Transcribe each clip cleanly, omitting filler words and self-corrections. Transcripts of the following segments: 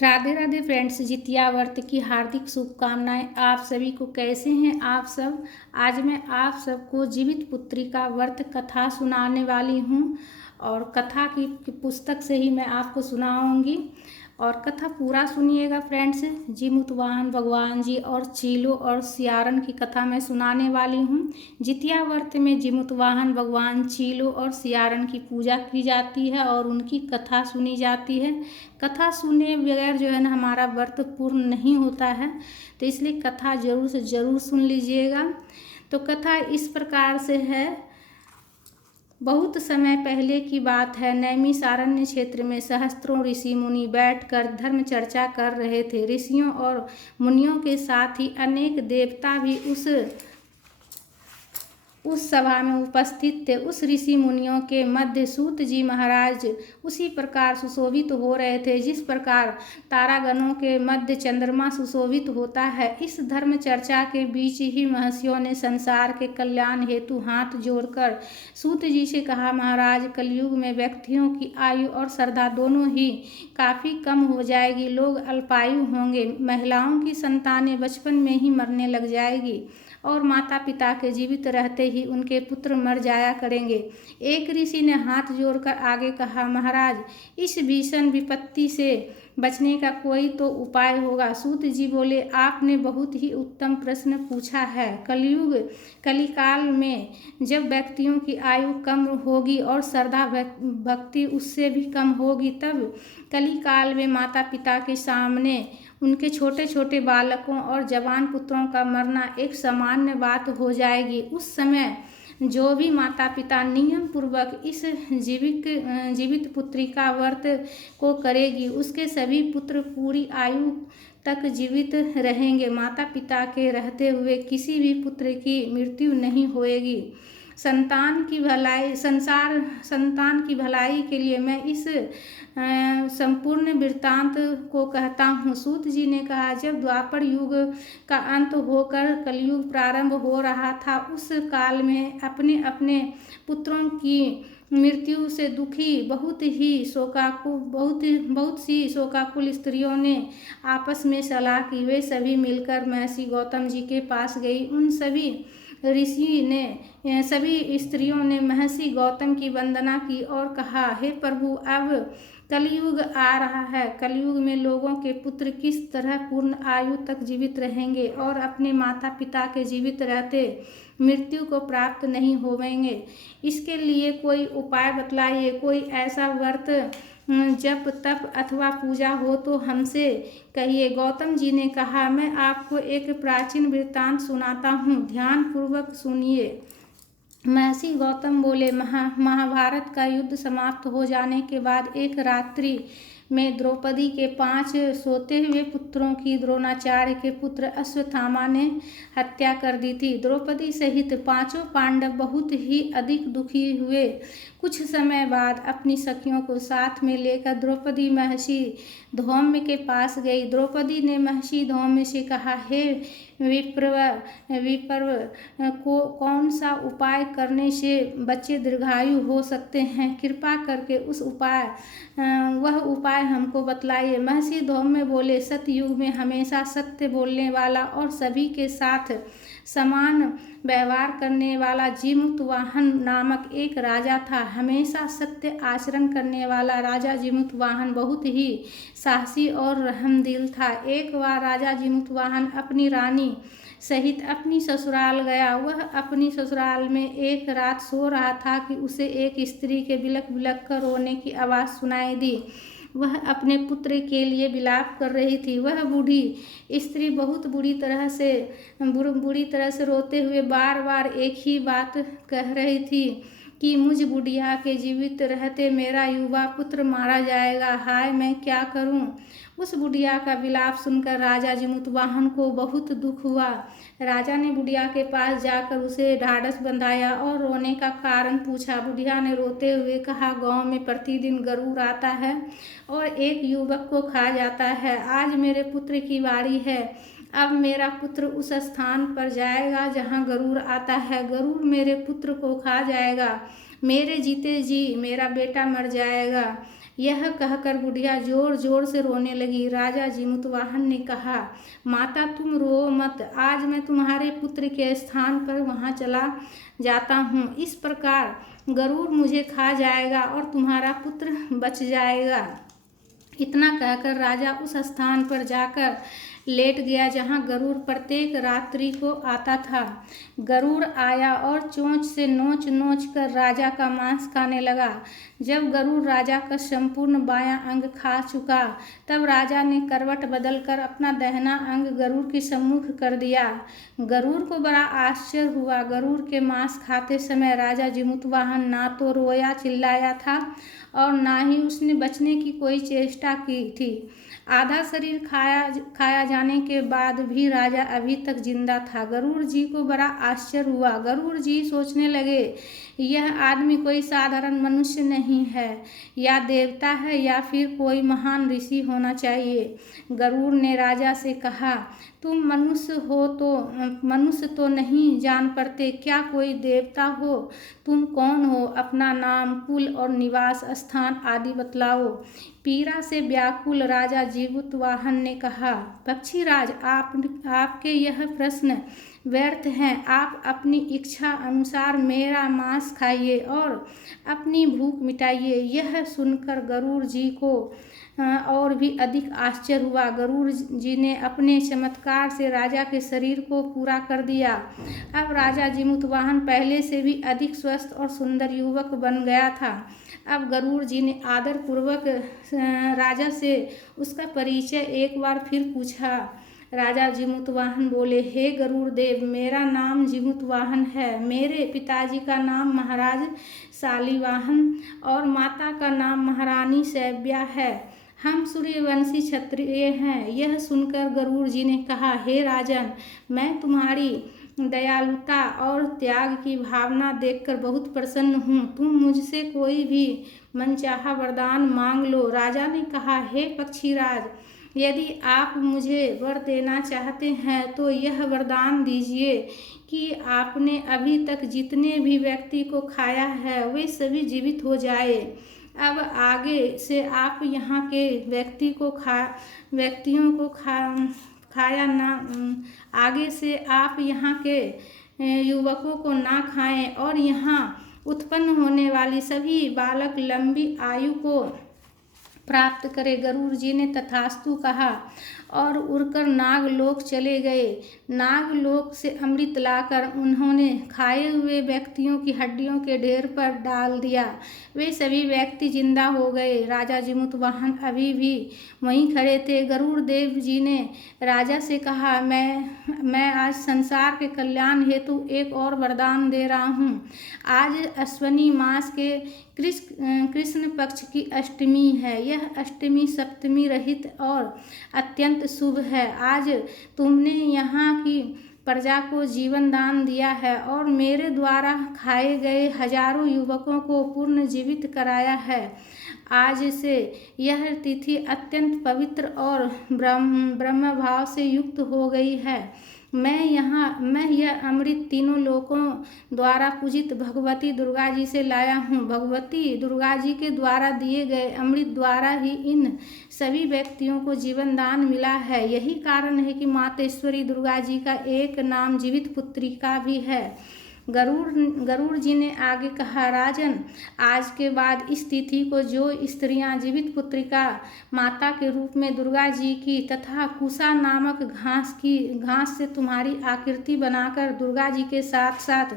Radhe Radhe friends, Jitiya व्रत की हार्दिक शुभकामनाएं। आप सभी को कैसे हैं आप सब। आज मैं आप सबको जीवित पुत्री का व्रत कथा सुनाने वाली हूं और कथा की पुस्तक से ही मैं आपको सुनाऊंगी और कथा पूरा सुनिएगा फ्रेंड्स। जीमूतवाहन भगवान जी और चीलो और सियारन की कथा मैं सुनाने वाली हूँ। जितिया व्रत में जीमूतवाहन भगवान, चीलो और सियारन की पूजा की जाती है और उनकी कथा सुनी जाती है। कथा सुने बगैर जो है ना हमारा व्रत पूर्ण नहीं होता है, तो इसलिए कथा जरूर से ज़रूर सुन लीजिएगा। तो कथा इस प्रकार से है। बहुत समय पहले की बात है। नैमिषारण्य क्षेत्र में सहस्त्रों ऋषि मुनि बैठकर धर्म चर्चा कर रहे थे। ऋषियों और मुनियों के साथ ही अनेक देवता भी उस सभा में उपस्थित थे। उस ऋषि मुनियों के मध्य सूत जी महाराज उसी प्रकार सुशोभित हो रहे थे जिस प्रकार तारागणों के मध्य चंद्रमा सुशोभित होता है। इस धर्म चर्चा के बीच ही महर्षियों ने संसार के कल्याण हेतु हाथ जोड़कर सूत जी से कहा, महाराज, कलयुग में व्यक्तियों की आयु और श्रद्धा दोनों ही काफ़ी कम हो जाएगी। लोग अल्पायु होंगे, महिलाओं की संतानें बचपन में ही मरने लग जाएगी और माता पिता के जीवित रहते ही उनके पुत्र मर जाया करेंगे। एक ऋषि ने हाथ जोड़कर आगे कहा, महाराज, इस भीषण विपत्ति से बचने का कोई तो उपाय होगा। सूत जी बोले, आपने बहुत ही उत्तम प्रश्न पूछा है। कलिकाल में जब व्यक्तियों की आयु कम होगी और श्रद्धा भक्ति उससे भी कम होगी, तब कलिकाल में माता पिता के सामने उनके छोटे छोटे बालकों और जवान पुत्रों का मरना एक सामान्य बात हो जाएगी। उस समय जो भी माता पिता नियम पूर्वक इस जीवित पुत्री का व्रत को करेगी, उसके सभी पुत्र पूरी आयु तक जीवित रहेंगे। माता पिता के रहते हुए किसी भी पुत्र की मृत्यु नहीं होएगी। संतान की भलाई के लिए मैं इस संपूर्ण वृत्तांत को कहता हूँ। सूत जी ने कहा, जब द्वापर युग का अंत होकर कलयुग प्रारंभ हो रहा था, उस काल में अपने अपने पुत्रों की मृत्यु से दुखी बहुत सी शोकाकुल स्त्रियों ने आपस में सलाह की। वे सभी मिलकर महर्षि गौतम जी के पास गई। उन सभी स्त्रियों ने महर्षि गौतम की वंदना की और कहा, हे प्रभु, अब कलयुग आ रहा है। कलयुग में लोगों के पुत्र किस तरह पूर्ण आयु तक जीवित रहेंगे और अपने माता पिता के जीवित रहते मृत्यु को प्राप्त नहीं होवेंगे। इसके लिए कोई उपाय बतलाइए। कोई ऐसा व्रत, जप, तप अथवा पूजा हो तो हमसे कहिए। गौतम जी ने कहा, मैं आपको एक प्राचीन वृत्तांत सुनाता हूँ, ध्यान पूर्वक सुनिए। महर्षि गौतम बोले, महाभारत का युद्ध समाप्त हो जाने के बाद एक रात्रि में द्रौपदी के 5 सोते हुए पुत्रों की द्रोणाचार्य के पुत्र अश्वत्थामा ने हत्या कर दी थी। द्रौपदी सहित 5 पांडव बहुत ही अधिक दुखी हुए। कुछ समय बाद अपनी सखियों को साथ में लेकर द्रौपदी महर्षि धौम्य के पास गई। द्रौपदी ने महर्षि धौम्य से कहा, हे विप्रव, कौन सा उपाय करने से बच्चे दीर्घायु हो सकते हैं? कृपा करके वह उपाय हमको बतलाइए। महर्षि धौम्य बोले, सतयुग में हमेशा सत्य बोलने वाला और सभी के साथ समान व्यवहार करने वाला जीमूतवाहन नामक एक राजा था। हमेशा सत्य आचरण करने वाला राजा जीमूतवाहन बहुत ही साहसी और रहमदिल था। एक बार राजा जीमूतवाहन अपनी रानी सहित अपनी ससुराल गया। वह अपनी ससुराल में एक रात सो रहा था कि उसे एक स्त्री के बिलख बिलख कर रोने की आवाज़ सुनाई दी। वह अपने पुत्र के लिए विलाप कर रही थी। वह बूढ़ी स्त्री बहुत बुरी तरह से रोते हुए बार बार एक ही बात कह रही थी कि मुझ बुढ़िया के जीवित रहते मेरा युवा पुत्र मारा जाएगा। हाय, मैं क्या करूं? उस बुढ़िया का विलाप सुनकर राजा जीमूतवाहन को बहुत दुख हुआ। राजा ने बुढ़िया के पास जाकर उसे ढाढ़स बंधाया और रोने का कारण पूछा। बुढ़िया ने रोते हुए कहा, गांव में प्रतिदिन गरुड़ आता है और एक युवक को खा जाता है। आज मेरे पुत्र की बारी है। अब मेरा पुत्र उस स्थान पर जाएगा जहाँ गरुड़ आता है। गरुड़ मेरे पुत्र को खा जाएगा। मेरे जीते जी मेरा बेटा मर जाएगा। यह कहकर बुढ़िया जोर जोर से रोने लगी। राजा जीमूतवाहन ने कहा, माता तुम रो मत, आज मैं तुम्हारे पुत्र के स्थान पर वहाँ चला जाता हूँ। इस प्रकार गरुड़ मुझे खा जाएगा और तुम्हारा पुत्र बच जाएगा। इतना कहकर राजा उस स्थान पर जाकर लेट गया जहाँ गरुड़ प्रत्येक रात्रि को आता था। गरुड़ आया और चोंच से नोच नोच कर राजा का मांस खाने लगा। जब गरुड़ राजा का संपूर्ण बायां अंग खा चुका, तब राजा ने करवट बदलकर अपना दाहिना अंग गरुड़ के सम्मुख कर दिया। गरुड़ को बड़ा आश्चर्य हुआ। गरुड़ के मांस खाते समय राजा जीमूतवाहन ना तो रोया चिल्लाया था और ना ही उसने बचने की कोई चेष्टा की थी। आधा शरीर खाया जाने के बाद भी राजा अभी तक जिंदा था। गरुड़ जी को बड़ा आश्चर्य हुआ। गरुड़ जी सोचने लगे, यह आदमी कोई साधारण मनुष्य नहीं है, या देवता है या फिर कोई महान ऋषि होना चाहिए। गरुड़ ने राजा से कहा, तुम मनुष्य तो नहीं जान पड़ते, क्या कोई देवता हो? तुम कौन हो? अपना नाम, कुल और निवास स्थान आदि बतलाओ। पीड़ा से व्याकुल राजा जीमूतवाहन ने कहा, पक्षीराज, आपके यह प्रश्न व्यर्थ हैं। आप अपनी इच्छा अनुसार मेरा मांस खाइए और अपनी भूख मिटाइए। यह सुनकर गरुड़ जी को और भी अधिक आश्चर्य हुआ। गरुड़ जी ने अपने चमत्कार से राजा के शरीर को पूरा कर दिया। अब राजा जीमूतवाहन पहले से भी अधिक स्वस्थ और सुंदर युवक बन गया था। अब गरुड़ जी ने आदर पूर्वक राजा से उसका परिचय एक बार फिर पूछा। राजा जीमूतवाहन बोले, हे गरुड़ देव, मेरा नाम जीमूतवाहन है। मेरे पिताजी का नाम महाराज शालिवाहन और माता का नाम महारानी शैव्या है। हम सूर्यवंशी क्षत्रिय हैं। यह सुनकर गरुड़ जी ने कहा, हे राजन, मैं तुम्हारी दयालुता और त्याग की भावना देखकर बहुत प्रसन्न हूँ। तुम मुझसे कोई भी मनचाहा वरदान मांग लो। राजा ने कहा, हे पक्षीराज, यदि आप मुझे वर देना चाहते हैं तो यह वरदान दीजिए कि आपने अभी तक जितने भी व्यक्ति को खाया है वे सभी जीवित हो जाए। अब आगे से आप यहाँ के व्यक्तियों को खाया ना, आगे से आप यहाँ के युवकों को ना खाएं और यहाँ उत्पन्न होने वाली सभी बालक लंबी आयु को प्राप्त करे। गरुड़ जी ने तथास्तु कहा और उड़कर नागलोक चले गए। नागलोक से अमृत लाकर उन्होंने खाए हुए व्यक्तियों की हड्डियों के ढेर पर डाल दिया। वे सभी व्यक्ति जिंदा हो गए। राजा जीमूतवाहन अभी भी वहीं खड़े थे। गरुड़ देव जी ने राजा से कहा, मैं आज संसार के कल्याण हेतु एक और वरदान दे रहा हूँ। आज अश्विनी मास के कृष्ण पक्ष की अष्टमी है। यह अष्टमी सप्तमी रहित और अत्यंत शुभ है। आज तुमने यहाँ की प्रजा को जीवन दान दिया है और मेरे द्वारा खाए गए हजारों युवकों को पूर्ण जीवित कराया है। आज से यह तिथि अत्यंत पवित्र और ब्रह्म भाव से युक्त हो गई है। मैं यह अमृत तीनों लोकों द्वारा पूजित भगवती दुर्गा जी से लाया हूँ। भगवती दुर्गा जी के द्वारा दिए गए अमृत द्वारा ही इन सभी व्यक्तियों को जीवन दान मिला है। यही कारण है कि मातेश्वरी दुर्गा जी का एक नाम जीवित पुत्रिका भी है। गरुड़ जी ने आगे कहा, राजन, आज के बाद इस तिथि को जो स्त्रियां जीवित पुत्रिका माता के रूप में दुर्गा जी की तथा कुसा नामक घास से तुम्हारी आकृति बनाकर दुर्गा जी के साथ साथ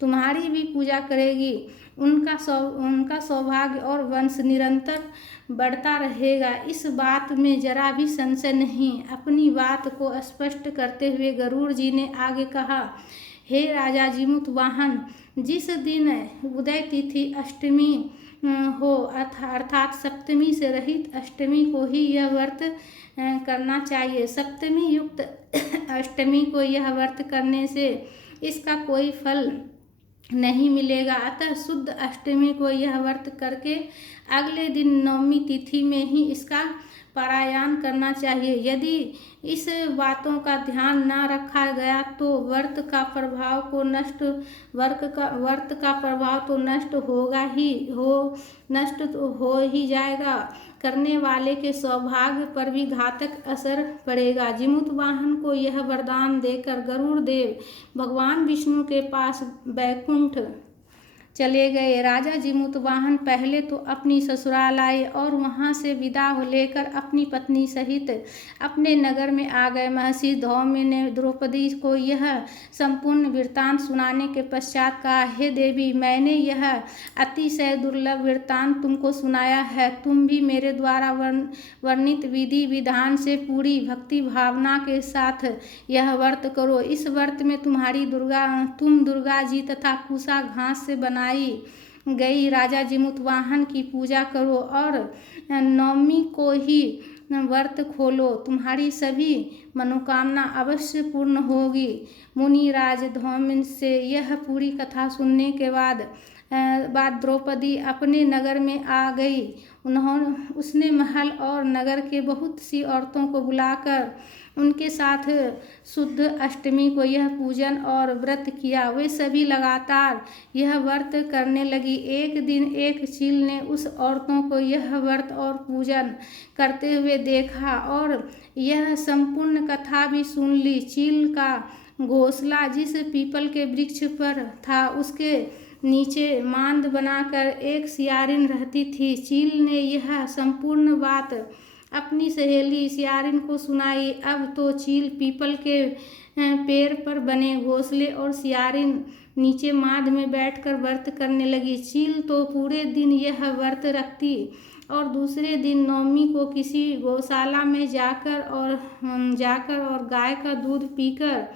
तुम्हारी भी पूजा करेगी, उनका सौभाग्य और वंश निरंतर बढ़ता रहेगा। इस बात में जरा भी संशय नहीं। अपनी बात को स्पष्ट करते हुए गरुड़ जी ने आगे कहा, हे राजा जीमूतवाहन, जिस दिन उदय तिथि अष्टमी हो अर्थात सप्तमी से रहित अष्टमी को ही यह व्रत करना चाहिए। सप्तमी युक्त अष्टमी को यह व्रत करने से इसका कोई फल नहीं मिलेगा। अतः शुद्ध अष्टमी को यह व्रत करके अगले दिन नवमी तिथि में ही इसका पारायण करना चाहिए। यदि इस बातों का ध्यान न रखा गया तो व्रत का प्रभाव तो नष्ट तो हो ही जाएगा। करने वाले के सौभाग्य पर भी घातक असर पड़ेगा। जिमुतवाहन को यह वरदान देकर गरुड़ देव भगवान विष्णु के पास बैकुंठ चले गए। राजा जिमुतवाहन पहले तो अपनी ससुराल आए और वहां से विदा लेकर अपनी पत्नी सहित अपने नगर में आ गए। महर्षि धौम्य ने द्रौपदी को यह संपूर्ण वृत्तांत सुनाने के पश्चात कहा, हे देवी, मैंने यह अतिशय दुर्लभ वृत्तांत तुमको सुनाया है। तुम भी मेरे द्वारा वर्णित विधि विधान से पूरी भक्ति भावना के साथ यह व्रत करो। इस व्रत में तुम दुर्गा जी तथा कुशा घास से बनाई गई राजा जिमुतवाहन की पूजा करो और नवमी को ही व्रत खोलो। तुम्हारी सभी मनोकामना अवश्य पूर्ण होगी। मुनिराज धौम्य से यह पूरी कथा सुनने के बाद द्रौपदी अपने नगर में आ गई। उसने महल और नगर के बहुत सी औरतों को बुलाकर उनके साथ शुद्ध अष्टमी को यह पूजन और व्रत किया। वे सभी लगातार यह व्रत करने लगी। एक दिन एक चील ने उस औरतों को यह व्रत और पूजन करते हुए देखा और यह संपूर्ण कथा भी सुन ली। चील का घोंसला जिस पीपल के वृक्ष पर था उसके नीचे मांद बनाकर एक सियारिन रहती थी। चील ने यह संपूर्ण बात अपनी सहेली सियारिन को सुनाई। अब तो चील पीपल के पेड़ पर बने घोंसले और सियारिन नीचे मांद में बैठकर व्रत करने लगी। चील तो पूरे दिन यह व्रत रखती और दूसरे दिन नवमी को किसी गौशाला में जाकर और गाय का दूध पीकर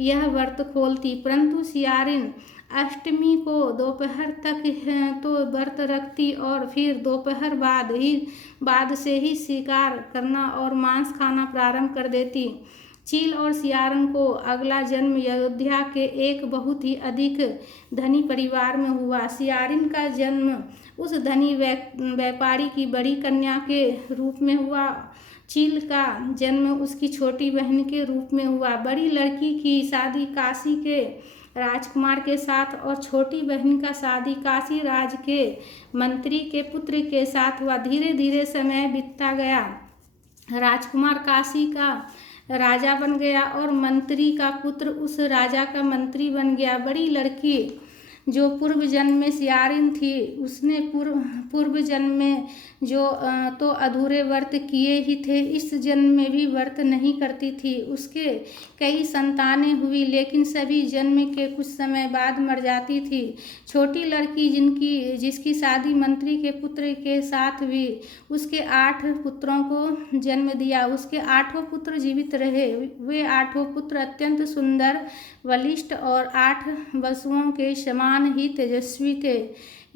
यह व्रत खोलती। परंतु सियारिन अष्टमी को दोपहर तक तो व्रत रखती और फिर दोपहर बाद से ही शिकार करना और मांस खाना प्रारंभ कर देती। चील और सियारिन को अगला जन्म अयोध्या के एक बहुत ही अधिक धनी परिवार में हुआ। सियारिन का जन्म उस धनी व्यापारी की बड़ी कन्या के रूप में हुआ। चील का जन्म उसकी छोटी बहन के रूप में हुआ। बड़ी लड़की की शादी काशी के राजकुमार के साथ और छोटी बहन का शादी काशी राज के मंत्री के पुत्र के साथ हुआ। धीरे धीरे समय बीतता गया। राजकुमार काशी का राजा बन गया और मंत्री का पुत्र उस राजा का मंत्री बन गया। बड़ी लड़की जो पूर्व जन्म में सियारिन थी उसने पूर्व जन्म में तो अधूरे व्रत किए ही थे, इस जन्म में भी व्रत नहीं करती थी। उसके कई संतानें हुई लेकिन सभी जन्म के कुछ समय बाद मर जाती थी। छोटी लड़की जिसकी शादी मंत्री के पुत्र के साथ हुई उसके 8 पुत्रों को जन्म दिया। उसके 8 पुत्र जीवित रहे। वे 8 पुत्र अत्यंत सुंदर, बलिष्ठ और 8 वसुओं के समान ही तेजस्वी थे।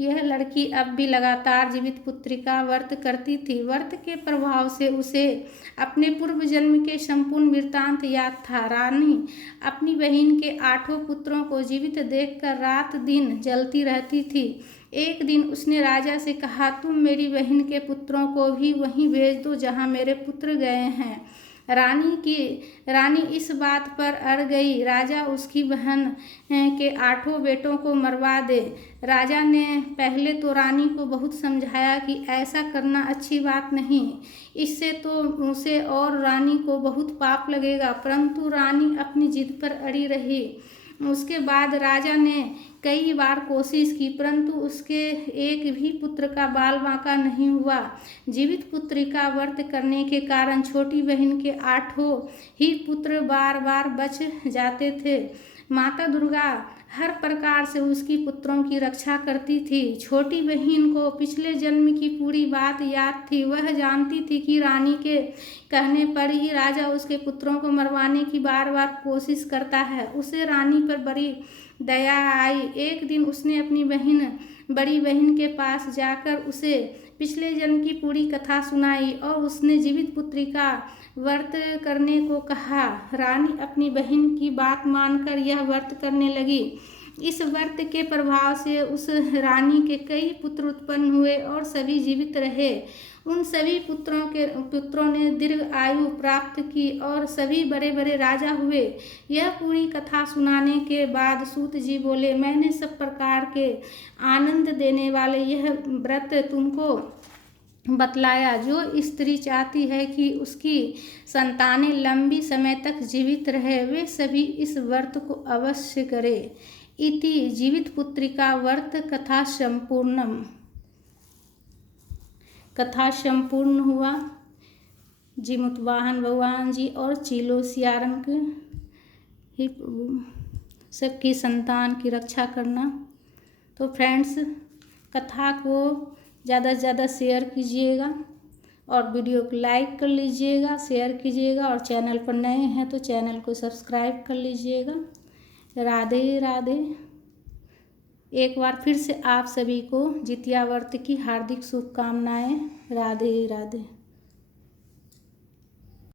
यह लड़की अब भी लगातार जीवित पुत्री का व्रत करती थी। व्रत के प्रभाव से उसे अपने पूर्व जन्म के संपूर्ण वृत्तांत याद था। रानी अपनी बहन के 8 पुत्रों को जीवित देखकर रात दिन जलती रहती थी। एक दिन उसने राजा से कहा, तुम मेरी बहन के पुत्रों को भी वहीं भेज दो जहाँ मेरे पुत्र गए हैं। रानी इस बात पर अड़ गई। राजा उसकी बहन के 8 बेटों को मरवा दे। राजा ने पहले तो रानी को बहुत समझाया कि ऐसा करना अच्छी बात नहीं, इससे तो उसे और रानी को बहुत पाप लगेगा, परंतु रानी अपनी जिद पर अड़ी रही। उसके बाद राजा ने कई बार कोशिश की परंतु उसके एक भी पुत्र का बाल बांका नहीं हुआ। जीवित पुत्री का व्रत करने के कारण छोटी बहन के 8 ही पुत्र बार बार बच जाते थे। माता दुर्गा हर प्रकार से उसकी पुत्रों की रक्षा करती थी। छोटी बहन को पिछले जन्म की पूरी बात याद थी। वह जानती थी कि रानी के कहने पर ही राजा उसके पुत्रों को मरवाने की बार बार कोशिश करता है। उसे रानी पर बड़ी दया आई। एक दिन उसने अपनी बड़ी बहन के पास जाकर उसे पिछले जन्म की पूरी कथा सुनाई और उसने जीवित पुत्री का व्रत करने को कहा। रानी अपनी बहन की बात मानकर यह व्रत करने लगी। इस व्रत के प्रभाव से उस रानी के कई पुत्र उत्पन्न हुए और सभी जीवित रहे। उन सभी पुत्रों ने दीर्घ आयु प्राप्त की और सभी बड़े बड़े राजा हुए। यह पूरी कथा सुनाने के बाद सूत जी बोले, मैंने सब प्रकार के आनंद देने वाले यह व्रत तुमको बतलाया। जो स्त्री चाहती है कि उसकी संतानें लंबी समय तक जीवित रहे, वे सभी इस व्रत को अवश्य करें। इति जीवित पुत्रिका व्रत कथा संपूर्णम। कथा संपूर्ण हुआ। जीमूतवाहन भगवान जी और चीलो सियारंग ही सबकी संतान की रक्षा करना। तो फ्रेंड्स, कथा को ज़्यादा से ज़्यादा शेयर कीजिएगा और वीडियो को लाइक कर लीजिएगा, शेयर कीजिएगा और चैनल पर नए हैं तो चैनल को सब्सक्राइब कर लीजिएगा। राधे राधे। एक बार फिर से आप सभी को जितिया व्रत की हार्दिक शुभकामनाएं। राधे राधे।